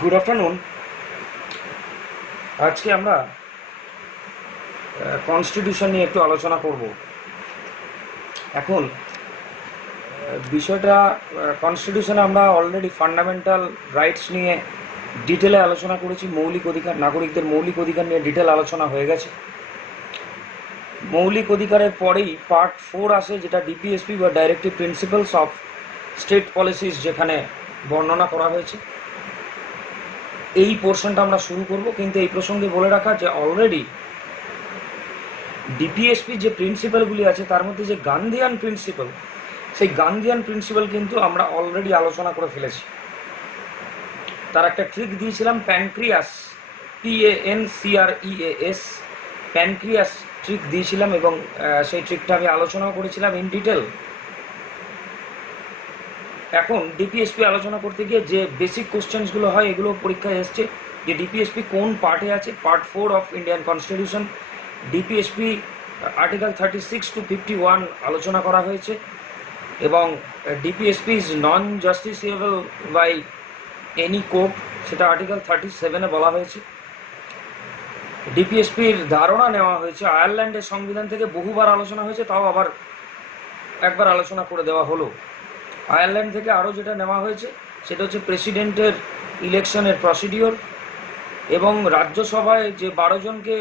Good afternoon. আজকে আমরা constitution নিয়ে একটু আলোচনা করব। এখন বিষয়টা, কনস্টিটিউশনে আমরা অলরেডি ফান্ডামেন্টাল রাইটস নিয়ে ডিটেলে আলোচনা করেছি। মৌলিক অধিকার, নাগরিকদের মৌলিক অধিকার নিয়ে ডিটেল আলোচনা হয়ে গেছে। মৌলিক অধিকারের পরেই পার্ট 4 আসে, যেটা ডিপিএসপি বা directive principles of state policies, যেখানে বর্ণনা করা হয়েছে। এই পোর্শনটা আমরা শুরু করব, কিন্তু এই প্রসঙ্গে বলে রাখা যে অলরেডি ডিপিএসপি যে প্রিন্সিপালগুলি আছে তার মধ্যে যে গান্ধীয়ান প্রিন্সিপাল, সেই গান্ধীয়ান প্রিন্সিপাল কিন্তু আমরা অলরেডি আলোচনা করে ফেলেছি। তার একটা ট্রিক দিয়েছিলাম, প্যানক্রিয়াস, PANCREAS, প্যানক্রিয়াস ট্রিক দিয়েছিলাম, এবং সেই ট্রিকটা আমি আলোচনাও করেছিলাম ইন ডিটেল। এখন ডিপিএসপি আলোচনা করতে গিয়ে যে বেসিক কোশ্চেন্সগুলো হয়, এগুলো পরীক্ষায় এসছে যে ডিপিএসপি কোন পার্টে আছে। Part 4 of Indian constitution, DPSP article 36 to 51 আলোচনা করা হয়েছে, এবং DPSP is non justiciable by any court, সেটা আর্টিকেল 37-এ বলা হয়েছে। ডিপিএসপির ধারণা নেওয়া হয়েছে আয়ারল্যান্ডের সংবিধান থেকে, বহুবার আলোচনা হয়েছে, তাও আবার একবার আলোচনা করে দেওয়া হলো। আয়ারল্যান্ড থেকে আরও যেটা নেওয়া হয়েছে সেটা হচ্ছে প্রেসিডেন্টের ইলেকশনের প্রসিডিওর, এবং রাজ্যসভায় যে 12 জনকে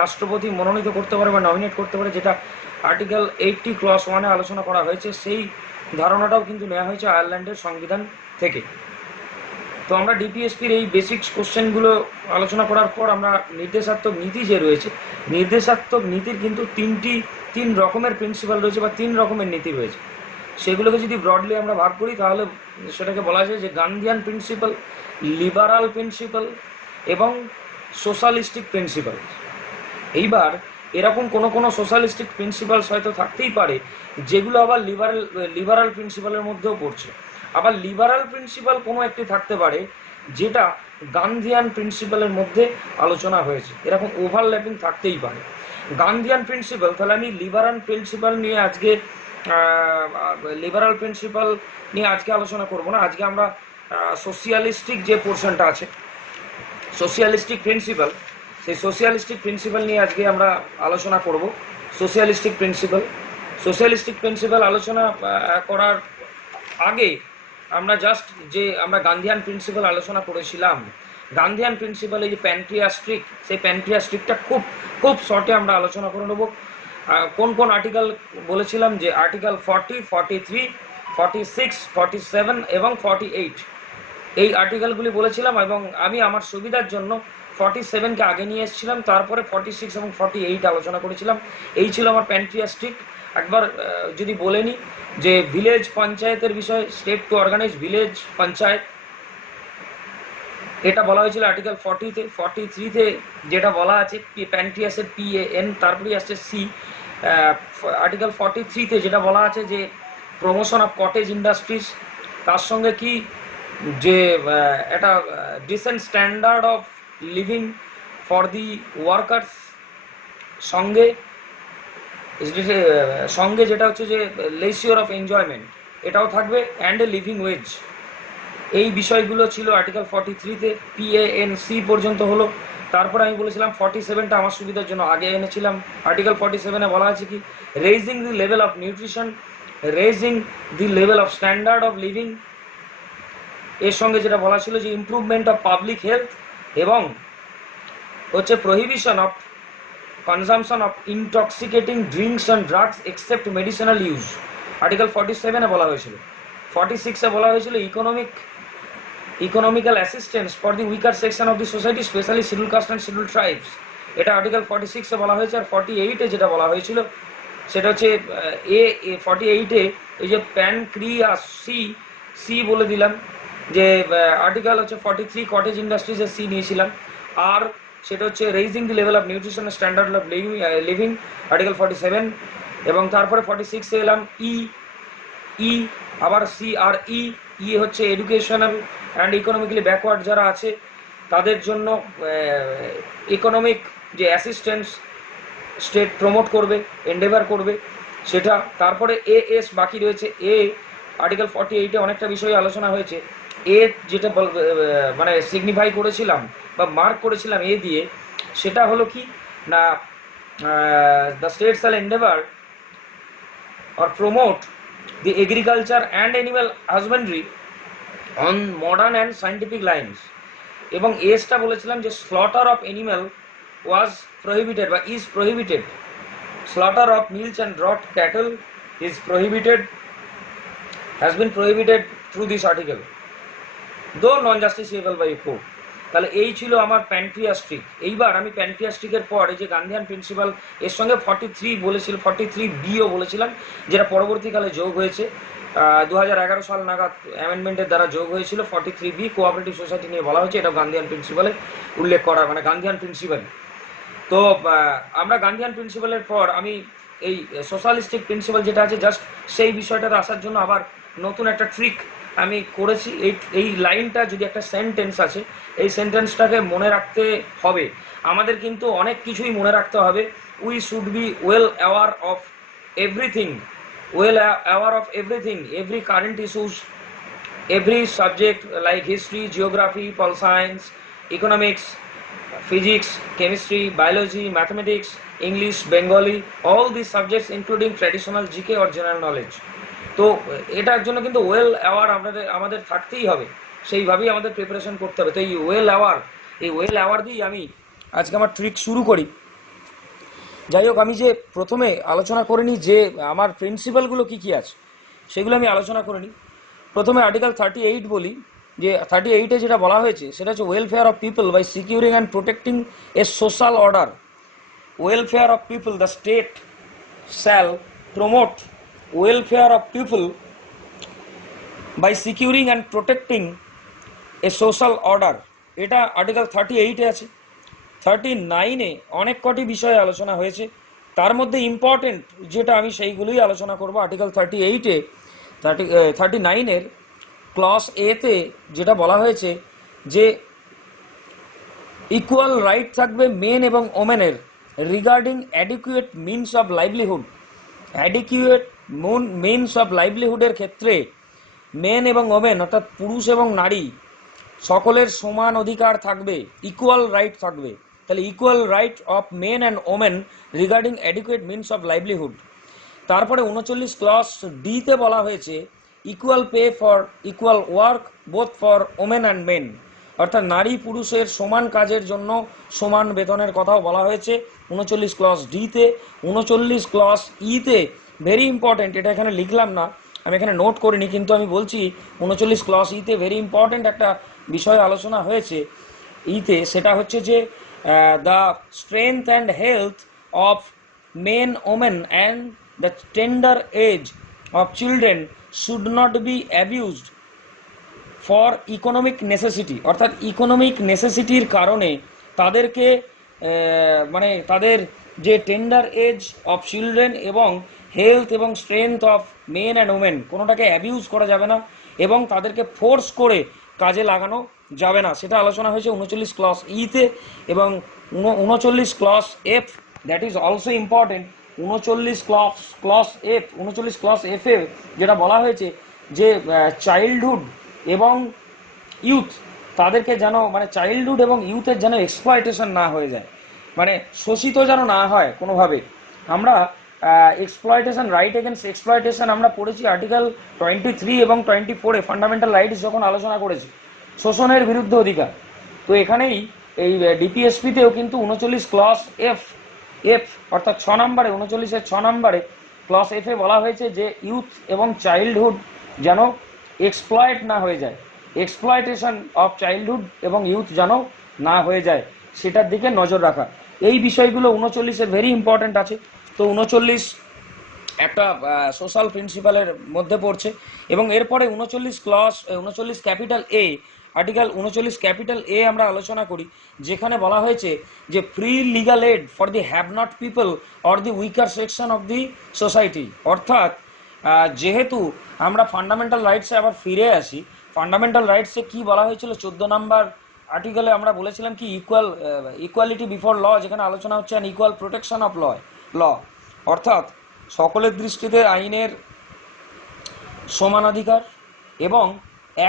রাষ্ট্রপতি মনোনীত করতে পারে বা নমিনেট করতে পারে, যেটা আর্টিকেল 80 ক্লস 1-এ আলোচনা করা হয়েছে, সেই ধারণাটাও কিন্তু নেওয়া হয়েছে আয়ারল্যান্ডের সংবিধান থেকে। তো আমরা ডিপিএসপির এই বেসিক্স কোশ্চেনগুলো আলোচনা করার পর আমরা নির্দেশাত্মক নীতি যে রয়েছে, নির্দেশাত্মক নীতির কিন্তু তিন রকমের প্রিন্সিপাল রয়েছে বা 3 রকমের নীতি রয়েছে। সেগুলোকে যদি ব্রডলি আমরা ভাগ করি তাহলে সেটাকে বলা যায় যে গান্ধীয়ান প্রিন্সিপাল, লিবারাল প্রিন্সিপাল এবং সোশ্যালিস্টিক প্রিন্সিপাল। এইবার এরকম কোনো সোশ্যালিস্টিক প্রিন্সিপালস হয়তো থাকতেই পারে যেগুলো আবার লিবারাল প্রিন্সিপালের মধ্যেও পড়ছে। আবার লিবারাল প্রিন্সিপাল কোনো একটি থাকতে পারে যেটা গান্ধীয়ান প্রিন্সিপালের মধ্যে আলোচনা হয়েছে। এরকম ওভারল্যাপিং থাকতেই পারে। গান্ধীয়ান প্রিন্সিপাল, তাহলে আমি লিবারাল প্রিন্সিপাল নিয়ে আজকে আলোচনা করব না। আজকে আমরা সোশিয়ালিস্টিক যে পোর্শনটা আছে, সোশিয়ালিস্টিক প্রিন্সিপাল, সেই সোশিয়ালিস্টিক প্রিন্সিপাল নিয়ে আজকে আমরা আলোচনা করব। সোশিয়ালিস্টিক প্রিন্সিপাল আলোচনা করার আগে আমরা আমরা গান্ধীয়ান প্রিন্সিপাল আলোচনা করেছিলাম। গান্ধীয়ান প্রিন্সিপাল, এই যে প্যানক্রিয়াস ট্রিক, সেই প্যানক্রিয়াস ট্রিকটা খুব খুব শর্টে আমরা আলোচনা করে নেব। কোন কোন আর্টিকেল বলেছিলাম, যে আর্টিকেল 40, 43, 46, 47 এবং 48, এই আর্টিকেলগুলি বলেছিলাম, এবং আমি আমার সুবিধার জন্য 47-কে আগে নিয়ে এসেছিলাম, তারপরে 46 এবং 48 আলোচনা করেছিলাম। এই ছিল আমার প্যানক্রিয়াস ট্রিক। একবার যদি বলে নিই যে ভিলেজ পঞ্চায়েতের বিষয়, state to organise village panchayat, এটা বলা হয়েছিল আর্টিকেল 40-তে। 43-তে যেটা বলা আছে প্যানক্রিয়াসের PAN, তারপরেই আসছে C। আর্টিকেল 43-তে যেটা বলা আছে যে প্রমোশন অফ কটেজ ইন্ডাস্ট্রিজ, তার সঙ্গে কি যে একটা decent standard of living for the workers, সঙ্গে যেটা হচ্ছে যে লেসিওর অফ এনজয়মেন্ট, এটাও থাকবে, অ্যান্ড এ লিভিং ওয়েজ। এই বিষয়গুলো ছিল আর্টিকেল 43-তে। PANC পর্যন্ত হলো। তারপরে আমি বলেছিলাম 47টা আমার সুবিধার জন্য আগে এনেছিলাম। আর্টিকেল 47-এ বলা আছে কি, raising the level of nutrition, raising the level of standard of living, এর সঙ্গে যেটা বলা ছিল যে ইমপ্রুভমেন্ট অফ পাবলিক হেলথ, এবং হচ্ছে prohibition of consumption of intoxicating drinks and drugs except medicinal use, article 47-এ বলা হয়েছিল। 46-এ বলা হয়েছিল economical assistance for the weaker section of the society, specially scheduled caste and scheduled tribes, এটা article 46-এ বলা হয়েছে। আর 48-এ যেটা বলা হয়েছিল সেটা হচ্ছে 48-এ এই যে প্যানক্রিয়াস, সি বলে দিলাম, যে আর্টিকেল হচ্ছে 43 কটেজ ইন্ডাস্ট্রিজের C নিয়েছিলাম। আর সেটা হচ্ছে raising the level of nutrition standard of living, article 47। এবং তারপরে 46-এ এলাম ই, আবার C আর ই হচ্ছে এডুকেশনাল অ্যান্ড ইকোনমিক্যালি ব্যাকওয়ার্ড যারা আছে তাদের জন্য ইকোনমিক যে অ্যাসিস্ট্যান্স স্টেট প্রমোট করবে, এন্ডেভার করবে সেটা। তারপরে AS বাকি রয়েছে, আর্টিকেল 48-এ অনেকটা বিষয়ে আলোচনা হয়েছে। এ যেটা মানে সিগনিফাই করেছিলাম বা মার্ক করেছিলাম এ দিয়ে, সেটা হলো কি না, the state shall Endeavour or promote the agriculture and animal husbandry on modern and scientific lines। এবং এসটা বলেছিলাম যে slaughter of animal was prohibited বা is prohibited, slaughter of milch and draught cattle is prohibited, has been prohibited through this article though non justiciable by court. তাহলে এই ছিল আমার প্যানক্রিয়াস্টিক। এইবার আমি প্যানক্রিয়াস্টিকের পর এই যে গান্ধিয়ান প্রিন্সিপাল, এর সঙ্গে 43 বলেছিল, 43B-ও বলেছিলাম, যেটা পরবর্তীকালে যোগ হয়েছে 2011 সাল নাগাদ অ্যামেন্ডমেন্টের দ্বারা যোগ হয়েছিল। 43B কোঅপারেটিভ সোসাইটি নিয়ে বলা হয়েছে, এটা গান্ধিয়ান প্রিন্সিপালে উল্লেখ করা, মানে গান্ধিয়ান প্রিন্সিপাল। তো আমরা গান্ধিয়ান প্রিন্সিপালের পর আমি এই সোশ্যালিস্টিক প্রিন্সিপাল যেটা আছে, জাস্ট সেই বিষয়টাতে আসার জন্য আবার নতুন একটা ট্রিক আমি করেছি। এই লাইনটা যদি একটা সেন্টেন্স আছে, এই সেন্টেন্সটাকে মনে রাখতে হবে আমাদের, কিন্তু অনেক কিছুই মনে রাখতে হবে। We should be well aware of everything, well aware of everything, every current issues, every subject like history, geography, pol science, economics, physics, chemistry, biology, mathematics, English, Bengali, all these subjects including traditional GK or general knowledge। তো এটার জন্য কিন্তু well aware আমাদের থাকতেই হবে, সেইভাবেই আমাদের preparation করতে হবে। তো এই ওয়েল অ্যাওয়ার দিয়েই আমি আজকে আমার ট্রিক শুরু করি। যাই হোক, আমি যে প্রথমে আলোচনা করে নিই যে আমার প্রিন্সিপালগুলো কী কী আছে, সেগুলো আমি আলোচনা করে নিই। প্রথমে আর্টিকেল 38 বলি, যে 38-এ যেটা বলা হয়েছে সেটা হচ্ছে welfare of people by securing and protecting a social order. Welfare of people, the state shall promote welfare of people by securing and protecting a social order, এটা আর্টিকেল 38-এ আছে। 39-এ অনেক কটি বিষয়ে আলোচনা হয়েছে, তার মধ্যে ইম্পর্টেন্ট যেটা আমি সেইগুলোই আলোচনা করব। আর্টিকেল 38-এ 39-এর ক্লস এতে যেটা বলা হয়েছে যে ইকুয়াল রাইট থাকবে মেন এবং ওমেনের regarding adequate means of livelihood. Adequate means of লাইভলিহুডের ক্ষেত্রে মেন এবং ওমেন, অর্থাৎ পুরুষ এবং নারী সকলের সমান অধিকার থাকবে, ইকুয়াল রাইট থাকবে। তাহলে equal right of men and women regarding adequate means of livelihood. তারপরে 39 ক্লস ডিতে বলা হয়েছে equal pay for equal work both for women and men, অর্থাৎ নারী পুরুষের সমান কাজের জন্য সমান বেতনের কথাও বলা হয়েছে 39 ক্লস ডিতে। 39 ক্লস ইতে ভেরি ইম্পর্টেন্ট, এটা এখানে লিখলাম না, আমি এখানে নোট করিনি, কিন্তু আমি বলছি 39 ক্লস ইতে ভেরি ইম্পর্টেন্ট একটা বিষয় আলোচনা হয়েছে ইতে, সেটা হচ্ছে যে the strength and health of men women and the tender age of children should not be abused for economic necessity, অর্থাৎ ইকোনমিক নেসেসিটির কারণে তাদেরকে মানে তাদের যে টেন্ডার এজ অফ চিলড্রেন এবং হেলথ এবং strength of men and women কোনোটাকে অ্যাবিউজ করা যাবে না এবং তাদেরকে ফোর্স করে কাজে লাগানো যাবে না, সেটা আলোচনা হয়েছে 39 ক্লস ইতে। এবং 39 clause F, that is also important. 39 clause এফে যেটা বলা হয়েছে যে চাইল্ডহুড এবং ইউথ, তাদেরকে যেন মানে চাইল্ডহুড এবং ইউথের যেন এক্সপ্লয়টেশন না হয়ে যায়, মানে শোষিত যেন না হয় কোনোভাবে। আমরা এক্সপ্লয়টেশন, রাইট এগেনস্ট এক্সপ্লয়টেশন আমরা পড়েছি আর্টিকেল 23 এবং 24-এ ফান্ডামেন্টাল রাইটস যখন আলোচনা করেছি, শোষণের বিরুদ্ধে অধিকার। তো এখানেই এই ডিপিএসপিতেও কিন্তু 39 ক্লস এফ অর্থাৎ 6 নম্বরে, 39-এর 6 নম্বরে ক্লস এফে বলা হয়েছে যে ইউথ এবং চাইল্ডহুড যেন এক্সপ্লয়েট না হয়ে যায়, এক্সপ্লয়টেশন অফ চাইল্ডহুড এবং ইউথ যেন না হয়ে যায়, সেটার দিকে নজর রাখা। এই বিষয়গুলো 39-এর ভেরি ইম্পর্ট্যান্ট আছে। তো 39 একটা সোশ্যাল প্রিন্সিপালের মধ্যে পড়ছে। এবং এরপরে 39 capital A, article 39 capital A আমরা আলোচনা করি, যেখানে বলা হয়েছে যে free legal aid for the have not people or the weaker section of the society. অর্থাৎ যেহেতু আমরা ফান্ডামেন্টাল রাইটসে আবার ফিরে আসি, ফান্ডামেন্টাল রাইটসে কি বলা হয়েছিল 14 নম্বর আর্টিকেলে আমরা বলেছিলাম কি ইকুয়ালিটি বিফোর ল, যেখানে আলোচনা হচ্ছে an equal protection of law, অর্থাৎ সকলের দৃষ্টিতে আইনের সমানাধিকার এবং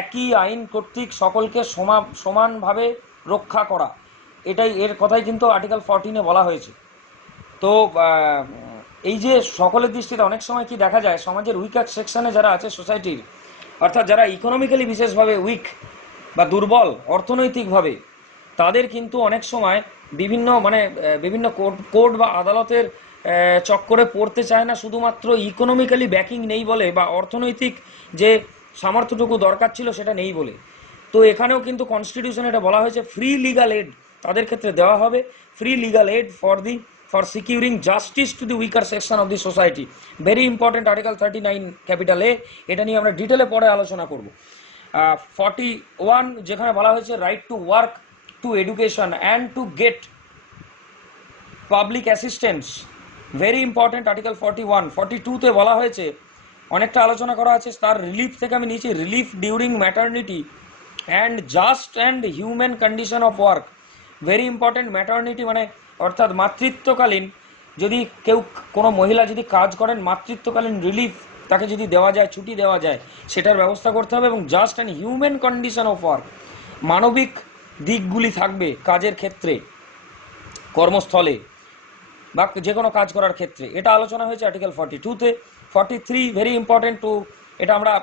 একই আইন কর্তৃক সকলকে সমানভাবে রক্ষা করা, এটাই এর কথাই কিন্তু আর্টিকেল 14-এ বলা হয়েছে। তো এই যে সকলের দৃষ্টিতে অনেক সময় কি দেখা যায়, সমাজের উইকার সেকশনে যারা আছে সোসাইটির, অর্থাৎ যারা ইকোনমিক্যালি বিশেষভাবে উইক বা দুর্বল অর্থনৈতিকভাবে, তাদের কিন্তু অনেক সময় বিভিন্ন কোর্ট বা আদালতের চক্করে পড়তে চায় না, শুধুমাত্র ইকোনমিক্যালি ব্যাকিং নেই বলে বা অর্থনৈতিক যে সামর্থ্যটুকু দরকার ছিল সেটা নেই বলে। তো এখানেও কিন্তু কনস্টিটিউশনে এটা বলা হয়েছে ফ্রি লিগাল এড তাদের ক্ষেত্রে দেওয়া হবে, free legal aid for securing justice to the weaker section of the society. Very important article 39 capital A, এটা নিয়ে আমরা ডিটেলে পরে আলোচনা করব। 41 যেখানে বলা হয়েছে right to work, to education and to get public assistance, very important article 41। 42-তে বলা হয়েছে, অনেকটা আলোচনা করা আছে, তার রিলিফ থেকে আমি নিয়েছি relief during maternity and just and human condition of work. Very important, maternity মানে অর্থাৎ মাতৃত্বকালীন, যদি কেউ কোনো মহিলা যদি কাজ করেন, মাতৃত্বকালীন রিলিফ তাকে যদি দেওয়া যায়, ছুটি দেওয়া যায়, সেটার ব্যবস্থা করতে হবে। এবং just and human condition of work, মানবিক দিকগুলি থাকবে কাজের ক্ষেত্রে, কর্মস্থলে বা যে কোনো কাজ করার ক্ষেত্রে, এটা আলোচনা হয়েছে আর্টিকেল 42-তে। 43 ভেরি ইম্পর্টেন্ট টু, এটা আমরা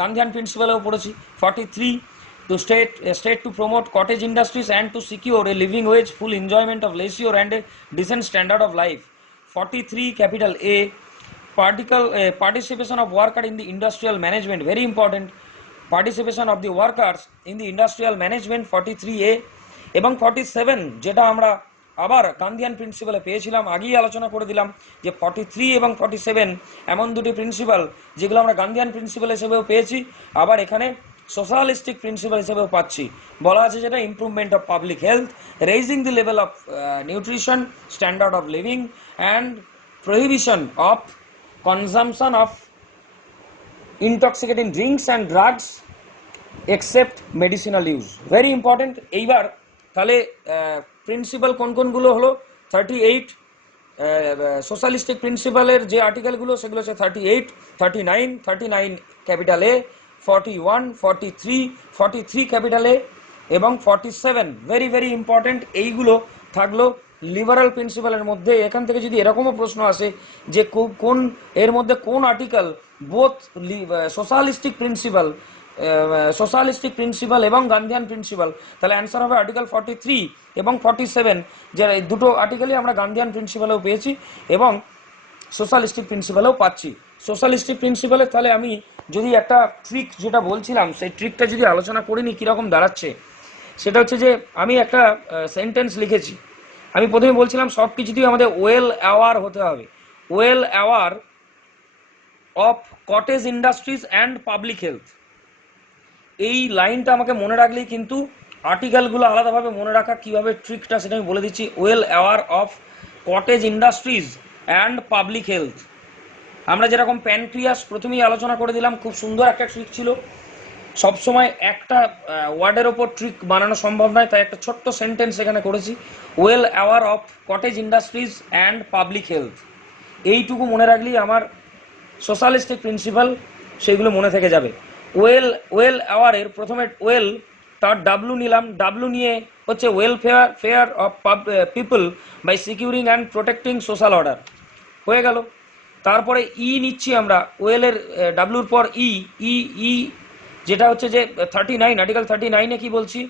গান্ধিয়ান প্রিন্সিপালেও পড়েছি। 43 two state to promote cottage industries and to secure a living wage, full enjoyment of leisure and a decent standard of life. 43 capital A, participation of worker in the industrial management, very important, participation of the workers in the industrial management 43A। এবং 47 যেটা আমরা আবার গান্ধিয়ান প্রিন্সিপালে পেয়েছিলাম, আগেই আলোচনা করে দিলাম যে 43 এবং 47 এমন দুটি প্রিন্সিপাল যেগুলো আমরা গান্ধিয়ান প্রিন্সিপাল হিসেবেও পেয়েছি, আবার এখানে সোশ্যালিস্টিক প্রিন্সিপাল হিসেবেও পাচ্ছি। বলা আছে যেটা improvement of public health, raising the level of nutrition, standard of living and prohibition of consumption of intoxicating drinks and drugs except medicinal use, very important. এইবার তাহলে প্রিন্সিপাল কোন কোনগুলো হলো? 38 সোশ্যালিস্টিক প্রিন্সিপালের যে আর্টিকেলগুলো সেগুলো হচ্ছে 38, 39, 39 ক্যাপিটাল এ, 41, 43 ক্যাপিটাল এ এবং 47 ভেরি ভেরি ইম্পর্টেন্ট। এইগুলো থাকলো লিবারাল প্রিন্সিপালের মধ্যে। এখান থেকে যদি এরকমও প্রশ্ন আসে যে কোন এর মধ্যে কোন আর্টিকেল বোথ সোশ্যালিস্টিক প্রিন্সিপাল এবং গান্ধিয়ান প্রিন্সিপাল, তাহলে অ্যান্সার হবে আর্টিকেল 43 এবং 47, যে দুটো আর্টিকেলই আমরা গান্ধিয়ান প্রিন্সিপালেও পেয়েছি এবং সোশ্যালিস্টিক প্রিন্সিপালেও পাচ্ছি। সোশ্যালিস্টিক প্রিন্সিপালে তাহলে আমি যদি একটা ট্রিক যেটা বলছিলাম, সেই ট্রিকটা যদি আলোচনা করিনি কীরকম দাঁড়াচ্ছে, সেটা হচ্ছে যে আমি একটা সেন্টেন্স লিখেছি। আমি প্রথমে বলছিলাম সব কিছুতেই আমাদের ওয়েল অ্যাওয়ার হতে হবে, well aware of cottage industries and public health. এই লাইনটা আমাকে মনে রাখলেই কিন্তু আর্টিকেলগুলো আলাদাভাবে মনে রাখা কীভাবে ট্রিকটা সেটা আমি বলে দিচ্ছি। Well aware of cottage industries and public health. আমরা যেরকম প্যানক্রিয়াস প্রথমেই আলোচনা করে দিলাম, খুব সুন্দর একটা ট্রিক ছিল। সবসময় একটা ওয়ার্ডের ওপর ট্রিক বানানো সম্ভব নয়, তাই একটা ছোট্ট সেন্টেন্স এখানে করেছি, well aware of cottage industries and public health. এইটুকু মনে রাখলেই আমার সোশ্যালিস্টিক প্রিন্সিপাল সেইগুলো মনে থেকে যাবে। ওয়েল অ্যাওয়ারের প্রথমে ওয়েল, তার ডাব্লু নিলাম, ডাব্লু নিয়ে হচ্ছে welfare of people by securing and protecting social order, হয়ে গেল। তারপরে ই নিচ্ছি আমরা, ওয়েলের ডাব্লুর পর ই, যেটা হচ্ছে যে 39 আর্টিকেল 39-এ কি বলছি,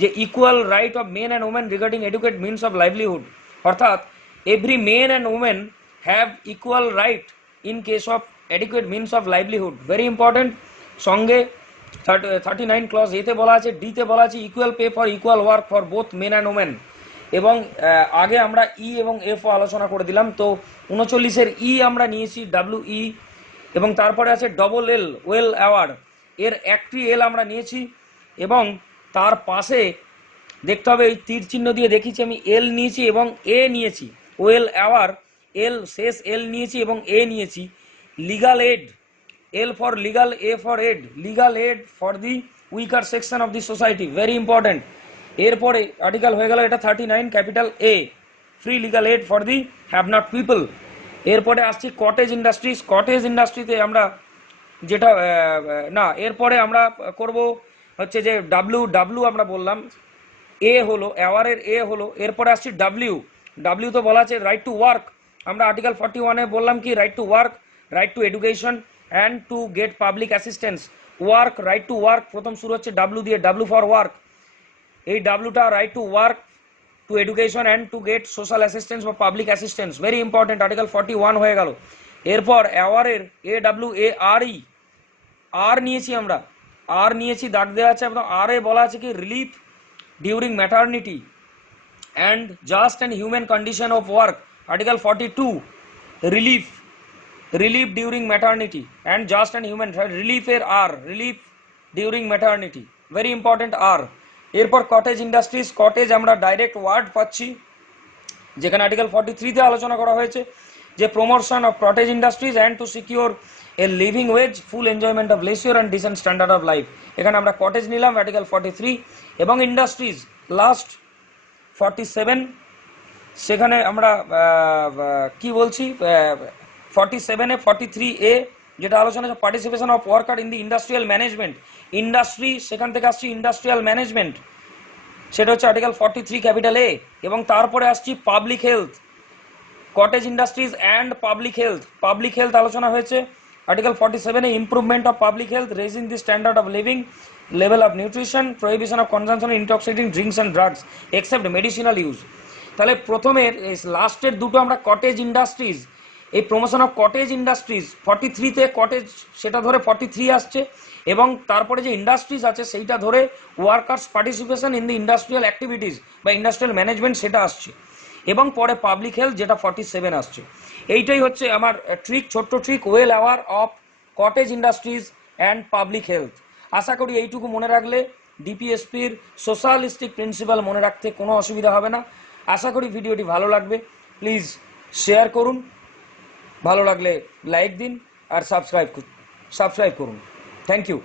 যে equal right of men and women regarding adequate means of livelihood, অর্থাৎ every men and women have equal right in case of adequate means of livelihood, very important. সঙ্গে 39 ক্লজ এতে বলা আছে, ডিতে বলা আছে equal pay for equal work for both men and women. এবং আগে আমরা ই এবং এফও আলোচনা করে দিলাম, তো 39-এর ই আমরা নিয়েছি ডাব্লিউ ই, এবং তারপরে আছে ডবল এল, ওয়েল অ্যাওয়ার, এর একটি এল আমরা নিয়েছি, এবং তার পাশে দেখতে হবে এই তীর চিহ্ন দিয়ে দেখিয়েছি আমি, এল নিয়েছি এবং এ নিয়েছি। ওয়েল অ্যাওয়ার, এল শেষ এল নিয়েছি এবং এ নিয়েছি। Legal aid, L for legal, A for aid, legal aid for the weaker section of the society, very important. এরপরে আর্টিকেল হয়ে গেল এটা 39 capital A, free legal aid for the have not people. এরপরে আসছি cottage industries. Cottage ইন্ডাস্ট্রিতে আমরা যেটা না, এরপরে আমরা করব হচ্ছে যে ডাব্লিউ ডাব্লিউ আমরা বললাম, এ হলো অ্যাওয়ারের, এ হলো, এরপরে আসছি ডাব্লিউ। ডাব্লিউ তো বলা আছে রাইট টু ওয়ার্ক। আমরা আর্টিকেল 41-এ বললাম কি, right to work, right to education and to get public assistance. Work, right to work, প্রথম শুরু হচ্ছে ডাব্লিউ দিয়ে, ডাব্লিউ ফর ওয়ার্ক। এই ডাব্লিউটা right to work, to education and to get social assistance বা public assistance, very important, article 41 হয়ে গেল। এরপর অ্যাওয়ারের এ ডাব্লিউ এ আর ই, আর নিয়েছি আমরা, আর নিয়েছি, দাগ দেওয়া আছে, এবং আর এ বলা আছে কি relief during maternity and just and human condition of work, article 42 relief, relief during maternity and just and human, রিলিফের আর, relief during maternity, very important আর। এরপর কটেজ ইন্ডাস্ট্রিজ, কটেজ আমরা ডাইরেক্ট ওয়ার্ড পাচ্ছি, যেখানে আর্টিকেল 43-তে আলোচনা করা হয়েছে যে promotion of cottage industries and to secure a living wage, full enjoyment of leisure and decent standard of life. এখানে আমরা কটেজ নিলাম আর্টিকেল 43, এবং ইন্ডাস্ট্রিজ লাস্ট 47, সেখানে আমরা কি বলছি 47-এ 43A যেটা আলোচনা হচ্ছে participation of worker in the industrial management, industry, সেখান থেকে আসছি ইন্ডাস্ট্রিয়াল ম্যানেজমেন্ট, সেটা হচ্ছে আর্টিকেল 43 ক্যাপিটাল এ। এবং তারপরে আসছি public health, cottage industries and public health, public health আলোচনা হয়েছে আর্টিকেল 47-এ, improvement of public health, raising the standard of living, level of nutrition, prohibition of consumption intoxicating drinks and drugs except medicinal use. তাহলে প্রথমে লাস্টের দুটো আমরা cottage industries, এই promotion of cottage industries 43-তে কটেজ সেটা ধরে 43 আসছে, এবং তারপরে যে ইন্ডাস্ট্রিজ আছে সেইটা ধরে workers participation in the industrial activities বা ইন্ডাস্ট্রিয়াল ম্যানেজমেন্ট সেটা আসছে, এবং পরে পাবলিক হেলথ যেটা 47 আসছে। এইটাই হচ্ছে আমার ট্রিক, ছোট্ট trick, well aware of cottage industries and public health. আশা করি এইটুকু মনে রাখলে ডিপিএসপির সোশ্যালিস্টিক প্রিন্সিপাল মনে রাখতে কোনো অসুবিধা হবে না। আশা করি ভিডিওটি ভালো লাগবে, প্লিজ শেয়ার করুন, ভালো লাগলে লাইক দিন আর সাবস্ক্রাইব করুন। Thank you.